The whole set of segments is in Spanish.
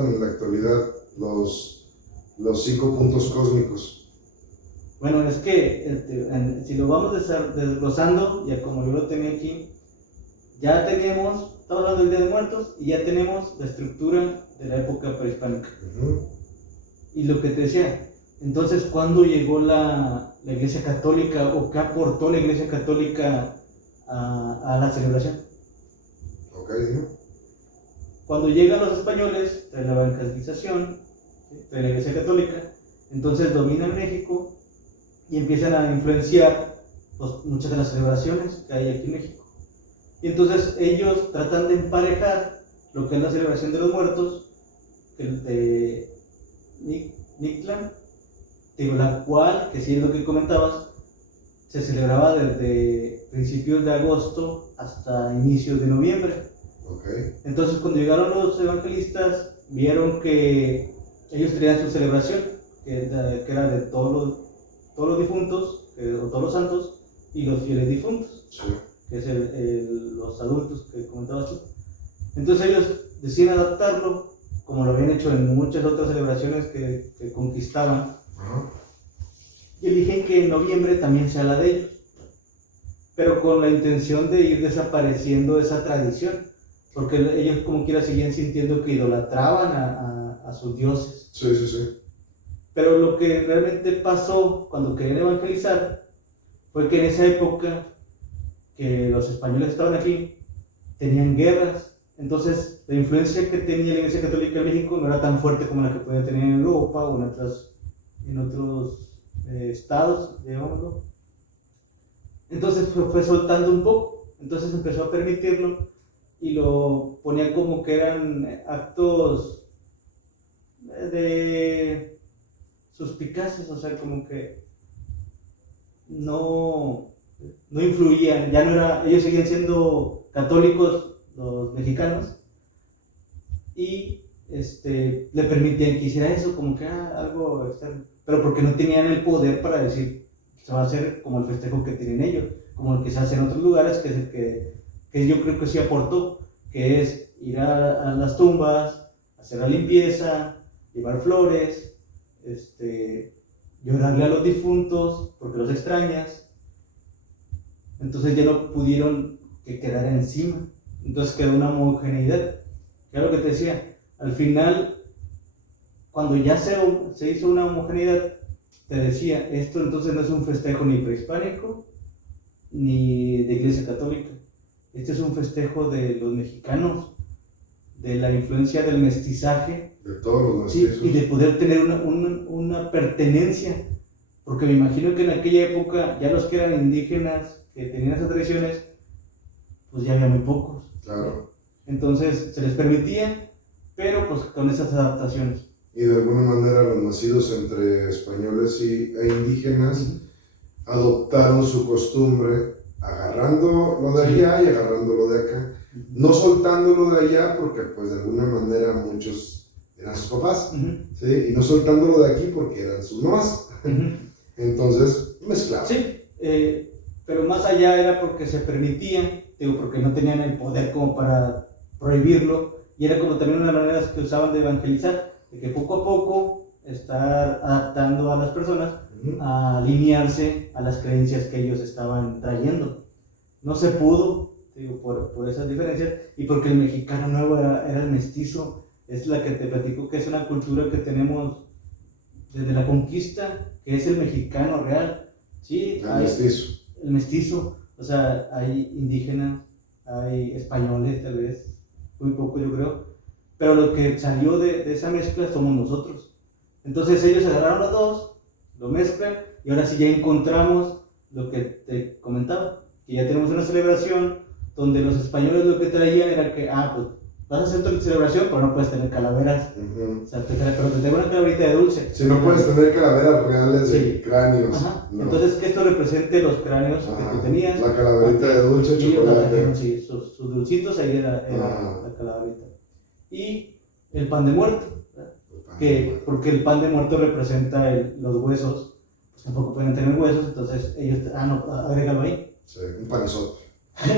representan en la actualidad los 5 puntos cósmicos? Bueno, es que si lo vamos desglosando, ya como yo lo tenía aquí, ya tenemos, estamos hablando del Día de Muertos, y ya tenemos la estructura de la época prehispánica. Y lo que te decía, entonces, ¿cuándo llegó la Iglesia Católica o qué aportó la Iglesia Católica a la celebración? Ok, ¿no? Cuando llegan los españoles, trae la evangelización, trae la Iglesia Católica, entonces dominan México y empiezan a influenciar pues, muchas de las celebraciones que hay aquí en México. Y entonces ellos tratan de emparejar lo que es la celebración de los muertos, de Mictlán, la cual, que sí es lo que comentabas, se celebraba desde principios de agosto hasta inicios de noviembre. Okay. Entonces cuando llegaron los evangelistas, vieron que ellos tenían su celebración, que era de todos los difuntos, o todos los santos, y los fieles difuntos, sí, que es los adultos que comentabas tú. Entonces ellos deciden adaptarlo, como lo habían hecho en muchas otras celebraciones que conquistaban, y eligen que en noviembre también sea la de ellos, pero con la intención de ir desapareciendo esa tradición, porque ellos como quiera seguían sintiendo que idolatraban a sus dioses. Sí, sí, sí. Pero lo que realmente pasó cuando querían evangelizar fue que en esa época que los españoles estaban aquí, tenían guerras. Entonces la influencia que tenía la Iglesia Católica en México no era tan fuerte como la que podía tener en Europa o en otros estados, digámoslo. Entonces fue soltando un poco, entonces empezó a permitirlo y lo ponía como que eran actos de suspicaces, o sea, como que no influían, ya no era, ellos seguían siendo católicos los mexicanos y le permitían que hiciera eso, como que algo externo, pero porque no tenían el poder para decir, se va a hacer como el festejo que tienen ellos, como el que se hace en otros lugares, que es el que yo creo que sí aportó, que es ir a las tumbas, hacer la limpieza, llevar flores, llorarle a los difuntos porque los extrañas. Entonces ya no pudieron que quedar encima, entonces quedó una homogeneidad, que es lo que te decía, al final cuando ya se hizo una homogeneidad, te decía, esto entonces no es un festejo ni prehispánico ni de Iglesia Católica, este es un festejo de los mexicanos, de la influencia del mestizaje, de todos los mestizos, sí, y de poder tener una pertenencia, porque me imagino que en aquella época ya los que eran indígenas, que tenían esas tradiciones, pues ya había muy pocos. Claro. Entonces se les permitía, pero pues con esas adaptaciones. Y de alguna manera los nacidos entre españoles e indígenas adoptaron su costumbre, agarrando lo de allá y agarrando lo de acá, no soltando lo de allá porque pues de alguna manera muchos eran sus papás, ¿sí? Y no soltando lo de aquí porque eran sus mamás. Entonces mezclaban. Sí, pero más allá era porque se permitía, porque no tenían el poder como para prohibirlo, y era como también una manera que usaban de evangelizar, de que poco a poco estar adaptando a las personas a alinearse a las creencias que ellos estaban trayendo. No se pudo, por esas diferencias, y porque el mexicano nuevo era el mestizo, es la que te platico que es una cultura que tenemos desde la conquista, que es el mexicano real. Sí, el mestizo. El mestizo, o sea, hay indígenas, hay españoles tal vez, muy poco yo creo, pero lo que salió de esa mezcla somos nosotros. Entonces ellos agarraron los dos, lo mezclan, y ahora sí ya encontramos lo que te comentaba, que ya tenemos una celebración donde los españoles lo que traían era que, pues vas a hacer tu celebración, pero no puedes tener calaveras, o sea, pero te tengo una calaverita de dulce. Si no puedes tener calaveras reales de cráneos. No. Entonces que esto represente los cráneos que tú tenías. La calaverita de dulce, chocolate. Sí, sus dulcitos, ahí era la calaverita. Y el pan de muerto, porque el pan de muerto representa los huesos, pues tampoco pueden tener huesos, entonces ellos, no, agrégalo ahí. Sí, un panezote.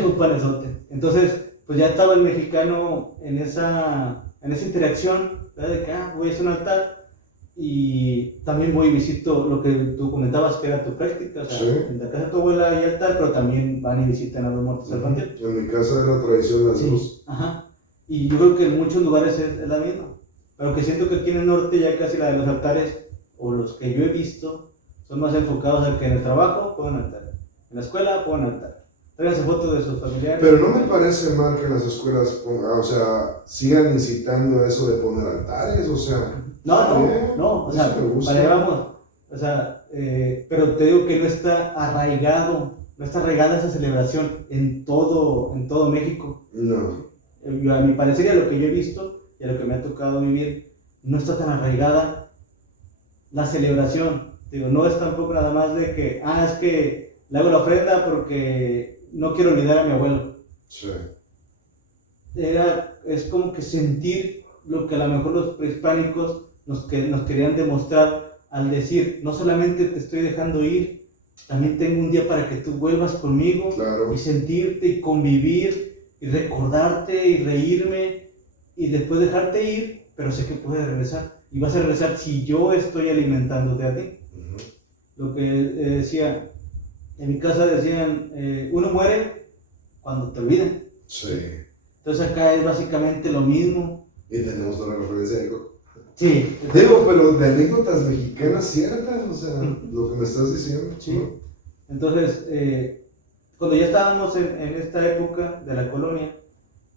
Un panezote. Entonces, pues ya estaba el mexicano en esa interacción ¿verdad? De que voy a hacer un altar y también voy y visito lo que tú comentabas que era tu práctica, o sea, Sí. en la casa de tu abuela hay altar, pero también van y visitan a los muertos al panteón. En mi casa era tradición las dos. Sí, ajá. Y yo creo que en muchos lugares es la misma. Pero que siento que aquí en el norte ya casi la de los altares, o los que yo he visto, son más enfocados a que en el trabajo pongan altar, en la escuela pongan altar. Tráiganse fotos de sus familiares. Pero no me parece mal que en las escuelas pongan, o sea, sigan incitando a eso de poner altares, o sea. No, o sea, eso me gusta. para allá vamos. O sea, pero te digo que no está arraigada esa celebración en todo México. No. A mi parecer, a lo que yo he visto y a lo que me ha tocado vivir, no está tan arraigada la celebración. Digo, no es tampoco nada más de que, es que le hago la ofrenda porque no quiero olvidar a mi abuelo. Sí. Es como que sentir lo que a lo mejor los prehispánicos nos querían demostrar al decir, no solamente te estoy dejando ir, también tengo un día para que tú vuelvas conmigo, claro. Y sentirte y convivir y recordarte y reírme y después dejarte ir, pero sé que puedes regresar y vas a regresar si yo estoy alimentándote a ti. Lo que decía, en mi casa decían, uno muere cuando te olvidan. Sí. Entonces acá es básicamente lo mismo. Y tenemos una referencia de algo. Sí. Digo, pero de anécdotas mexicanas ciertas, o sea, lo que me estás diciendo. Sí. ¿No? Entonces, cuando ya estábamos en esta época de la colonia,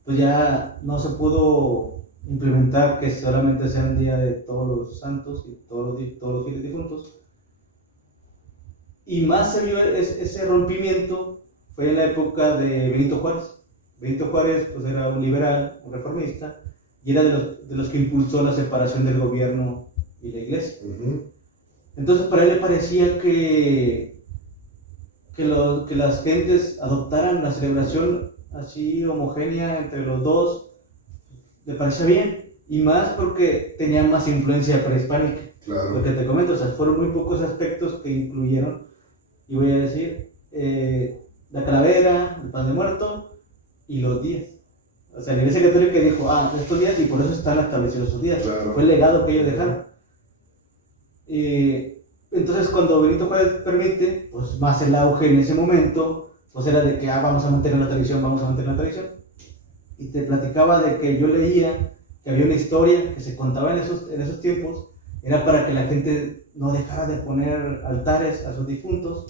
pues ya no se pudo implementar que solamente sea un día de todos los santos y todos los fieles difuntos. Y más se vio ese rompimiento fue en la época de Benito Juárez. Benito Juárez pues era un liberal, un reformista, y era de los que impulsó la separación del gobierno y la iglesia. Entonces para él le parecía que las gentes adoptaran la celebración así homogénea entre los dos, le parecía bien, y más porque tenía más influencia prehispánica. Claro. Lo que te comento, o sea, fueron muy pocos aspectos que incluyeron, y voy a decir, la calavera, el pan de muerto y los días. O sea, la Iglesia Católica dijo, estos días, y por eso están establecidos esos días. Claro. Fue el legado que ellos dejaron. Entonces, cuando Benito Juárez permite, pues más el auge en ese momento, pues era de que vamos a mantener la tradición. Y te platicaba de que yo leía que había una historia que se contaba en esos tiempos, era para que la gente no dejara de poner altares a sus difuntos.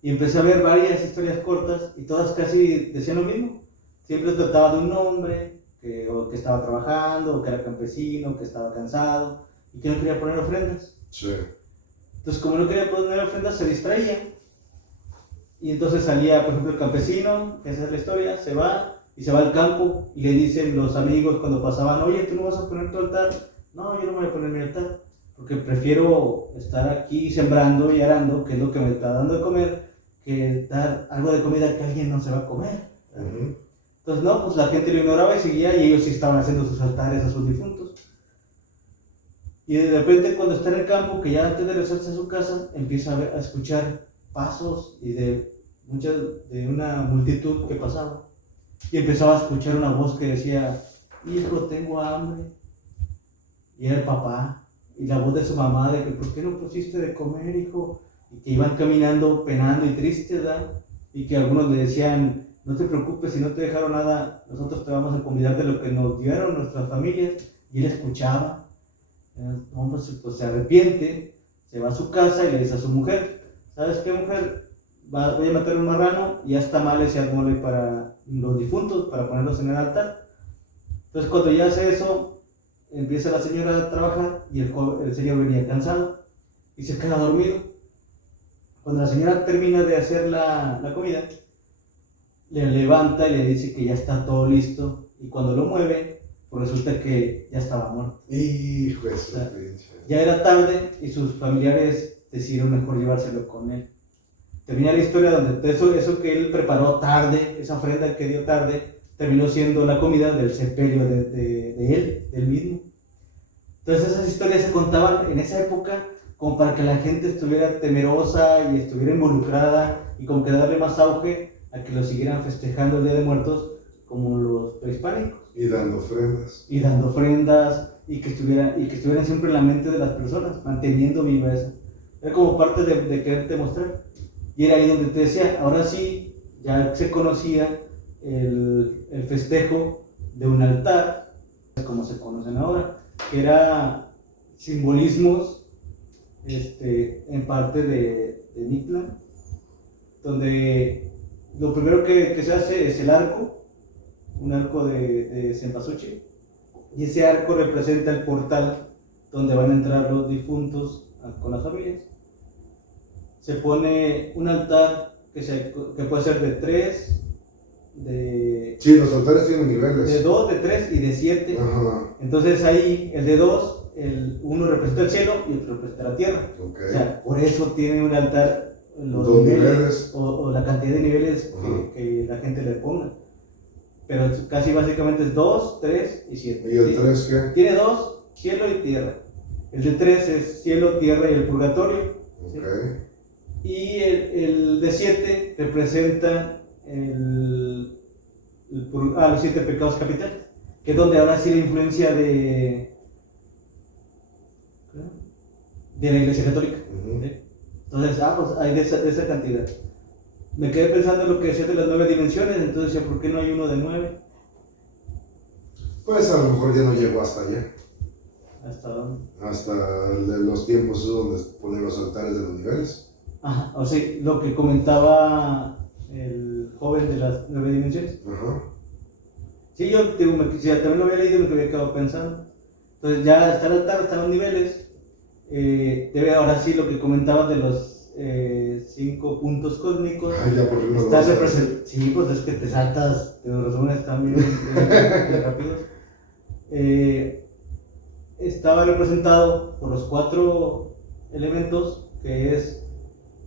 Y empecé a ver varias historias cortas y todas casi decían lo mismo. Siempre trataba de un hombre que estaba trabajando, o que era campesino, que estaba cansado y que no quería poner ofrendas. Sí. Entonces, como no quería poner ofrendas, se distraía. Y entonces salía, por ejemplo, el campesino, que esa es la historia, se va al campo y le dicen los amigos cuando pasaban, oye, ¿tú no vas a poner tu altar? No, yo no me voy a poner mi altar, porque prefiero estar aquí sembrando y arando, que es lo que me está dando de comer, que dar algo de comida que alguien no se va a comer. Entonces, no, pues la gente lo ignoraba y seguía, y ellos sí estaban haciendo sus altares a sus difuntos. Y de repente, cuando está en el campo, que ya antes de regresarse a su casa, empieza a escuchar pasos y de una multitud que pasaba. Y empezaba a escuchar una voz que decía, hijo, tengo hambre. Y era el papá. Y la voz de su mamá, de que, ¿por qué no pusiste de comer, hijo? Y que iban caminando penando y tristes, ¿verdad? Y que algunos le decían, no te preocupes, si no te dejaron nada, nosotros te vamos a convidar de lo que nos dieron nuestras familias. Y él escuchaba. El hombre pues se arrepiente, se va a su casa y le dice a su mujer, ¿sabes qué, mujer? Voy a matar un marrano y hasta mal ese mole para los difuntos, para ponerlos en el altar. Entonces cuando ya hace eso, empieza la señora a trabajar y el señor venía cansado y se queda dormido. Cuando la señora termina de hacer la comida, le levanta y le dice que ya está todo listo, y cuando lo mueve, pues resulta que ya estaba muerto. Hijo de su ya era tarde y sus familiares decidieron mejor llevárselo con él. Termina la historia donde eso que él preparó tarde, esa ofrenda que dio tarde, terminó siendo la comida del sepelio de él, del mismo. Entonces esas historias se contaban en esa época como para que la gente estuviera temerosa y estuviera involucrada, y como que darle más auge a que lo siguieran festejando el Día de Muertos como los prehispánicos. Y dando ofrendas. Y dando ofrendas, y que estuvieran siempre en la mente de las personas, manteniendo viva eso. Era como parte de quererte mostrar. Y era ahí donde te decía, ahora sí, ya se conocía el festejo de un altar, como se conocen ahora, que era simbolismos en parte de Mictlán, donde lo primero que se hace es el arco, un arco de cempasúchil, y ese arco representa el portal donde van a entrar los difuntos con las familias. Se pone un altar que puede ser de 3, Sí, los altares tienen niveles. de 2, de 3 y de 7. Ajá. Entonces ahí el de 2, uno representa el cielo y otro representa la tierra. Okay. O sea, por eso tiene un altar los Dos niveles, niveles. o la cantidad de niveles que la gente le ponga. Pero casi básicamente es 2, 3 y 7. ¿Y el 3 qué? Tiene 2, cielo y tierra. El de 3 es cielo, tierra y el purgatorio. Okay. ¿Sí? Y el de 7 representa los 7 pecados capitales, que es donde ahora sí la influencia de la Iglesia Católica. ¿Sí? Entonces, pues hay de esa cantidad. Me quedé pensando en lo que decía de las 9 dimensiones, entonces decía, ¿por qué no hay uno de 9? Pues a lo mejor ya no llegó hasta allá. ¿Hasta dónde? Hasta los tiempos donde ponen los altares de los niveles. Ajá, o sea, lo que comentaba el joven de las 9 dimensiones. Ajá. Sí, yo también lo había leído y me había quedado pensando. Entonces ya está el altar, están los niveles. Ahora sí lo que comentaba de los 5 puntos cósmicos. Ay, ya por fin Está sí, pues es que te saltas, te los resúmenes también bien rápidos. Estaba representado por los 4 elementos, que es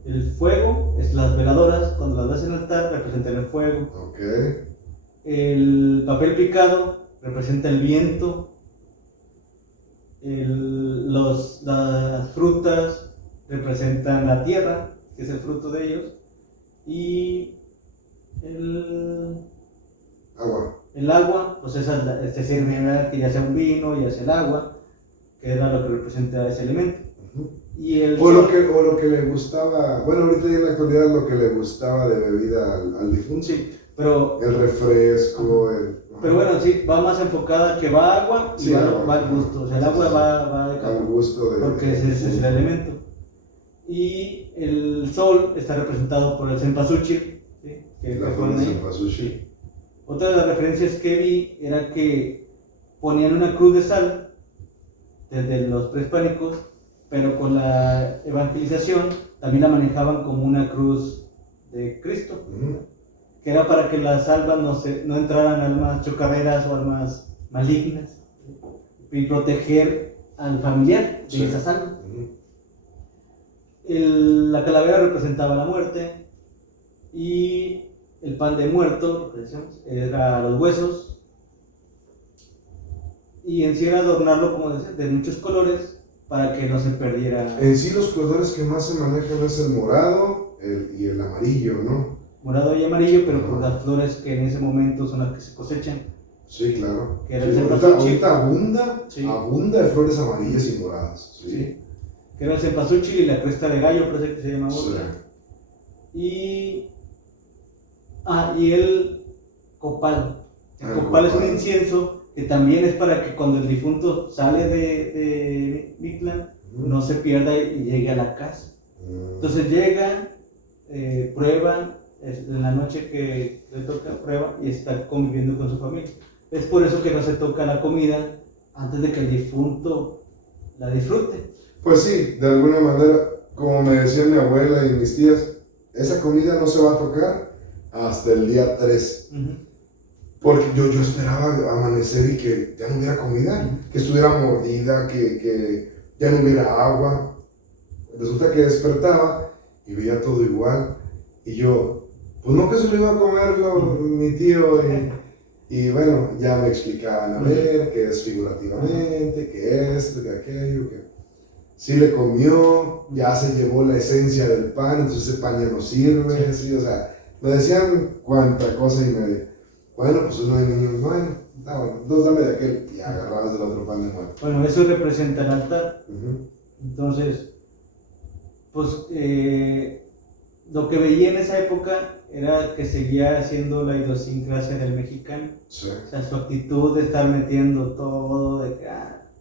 el fuego, es las veladoras, cuando las ves en el altar representan el fuego. Okay. El papel picado representa el viento. Las frutas representan la tierra, que es el fruto de ellos. Y el agua, pues se sirve que ya sea un vino, ya sea el agua, que era lo que representa ese elemento. Y o lo que le gustaba, bueno, ahorita ya en la actualidad lo que le gustaba de bebida al difunto. Sí, pero el refresco, pero bueno, sí, va más enfocada que va agua y sí, va al gusto. O sea, el agua va de al gusto de porque ese es el elemento. Y el sol está representado por el cempasúchil, ¿sí? La flor de cempasúchil. Sí. Otra de las referencias que vi era que ponían una cruz de sal desde los prehispánicos, pero con la evangelización también la manejaban como una cruz de Cristo, que era para que las almas no entraran almas chocarreras o almas malignas, y proteger al familiar de esas almas. La calavera representaba la muerte, y el pan de muerto, lo que decíamos, era los huesos, y en sí era adornarlo, como decía, de muchos colores para que no se perdiera. En sí los colores que más se manejan es el morado y el amarillo, ¿no? Morado y amarillo, pero por las flores que en ese momento son las que se cosechan. Sí, claro. Que era ahorita abunda de flores amarillas y moradas. Sí. Que era el cempasúchil y la cresta de gallo, parece que se llama otra. Sí. Y el copal. El copal es un incienso que también es para que cuando el difunto sale de Mictlán no se pierda y llegue a la casa. Entonces llegan, prueban, en la noche que le toca prueba y está conviviendo con su familia. Es por eso que no se toca la comida antes de que el difunto la disfrute. Pues sí, de alguna manera, como me decía mi abuela y mis tías, esa comida no se va a tocar hasta el día 3. Porque yo esperaba amanecer y que ya no hubiera comida, que estuviera mordida, que ya no hubiera agua. Resulta que despertaba y veía todo igual. Y yo, pues no que se lo iba a comer mi tío. Y bueno, ya me explicaban, a ver, que es figurativamente, que esto, que aquello, que sí le comió, ya se llevó la esencia del pan, entonces ese pan ya no sirve, sí, o sea, me decían cuánta cosa y media. Bueno, pues uno de niños, bueno, está bueno, entonces dame de aquel, y agarrabas del otro pan de muerto. Bueno, eso representa el altar. Ujú. Entonces, pues lo que veía en esa época era que seguía haciendo la idiosincrasia del mexicano. Sí. O sea, su actitud de estar metiendo todo, de que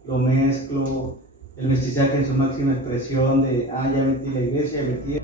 lo mezclo, el mestizaje en su máxima expresión, de ya metí la iglesia, metí